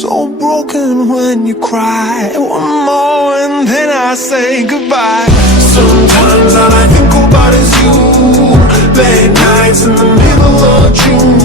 so broken when you cry. One more and then I say goodbye. Sometimes all I think about is you. Late nights in the middle of June.